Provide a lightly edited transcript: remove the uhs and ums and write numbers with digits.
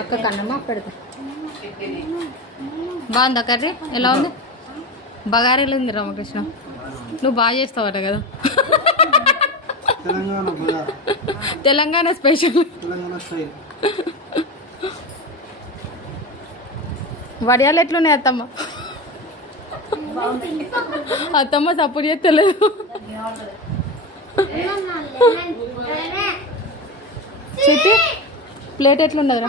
అక్క కన్నమ్మ పెడతా. బాగుందా కర్రీ? ఎలా ఉంది? బగారీలు ఉంది రామకృష్ణ. నువ్వు బాగా చేస్తావట కదా. తెలంగాణ స్పెషల్. వడియాలు ఎట్లున్నాయి అత్తమ్మ? అత్తమ్మ సపోర్ట్ చేస్తలేదు. చిట్టి ప్లేట్ ఎట్లున్నదిరా?